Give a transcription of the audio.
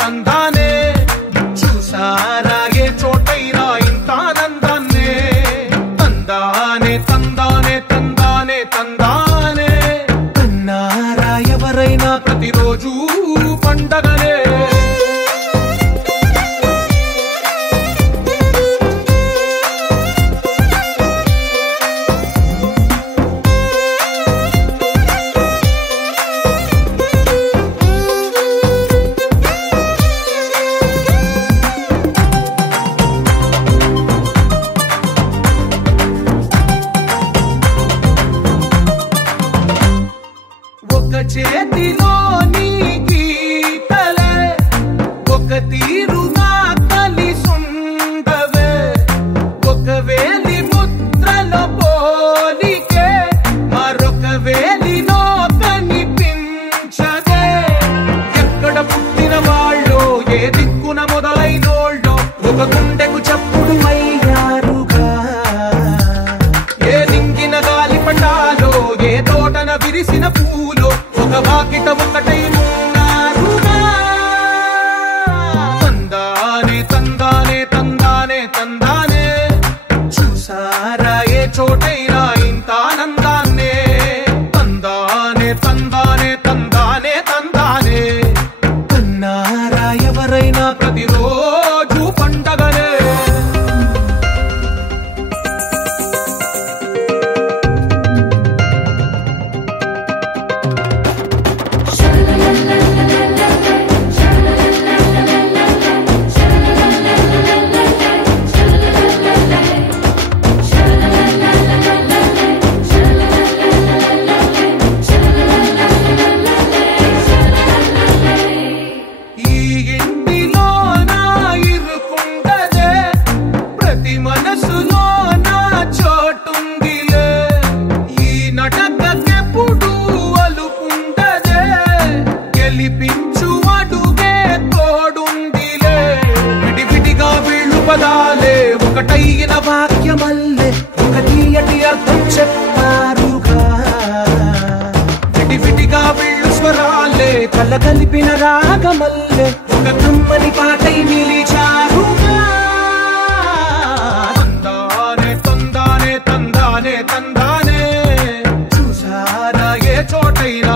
తందానే చూసారా ఏ చోటైనా ఇంత ఆనందాన్నే తందానే తందానే తందానే తందానే అన్నారా ఎవరైనా ప్రతిరోజు పండగనే చేతిలోని గీతలే ఒక తీరుగా కలిసుండవే ఒక వేలి ముద్రలో పోలికే మరొక వేలిలో కనిపించదే ఎక్కడ పుట్టిన వాళ్ళో ఏ దిక్కున మొదలైనోళ్ళో ఒక గుండెకు చప్పుడు అయ్యారుగా ఏ నింగిన గాలి పటాలో ఏ తోటన విరిసిన పూలో ఒక వాకిట ఒకటై ఉన్నారుగా తందానే తందానే తందానే తందానే చూసారా ఏ చోటైనా ఇంత ఆనందాన్నే తందానే తందానే తందానే తందానే అన్నారా ఎవరైనా ప్రతిరోజు పండగనే మనసులో నా చోటుందిలే ఈ నటకెప్పుడు అలుపుండదే గెలిపించు అడుగే తోడుందిలే విడివిడిగా వీళ్ళు పదాలే ఒకటైన వాక్యమల్లే ఒక తీయటి అర్థం చెప్పారుగా విడివిడిగా వీళ్ళు స్వరాలే కలగలిపిన రాగమల్లే ఒక కమ్మని పాటై నిలిచారుగా తందానే చూసారా ఏ చోటైనా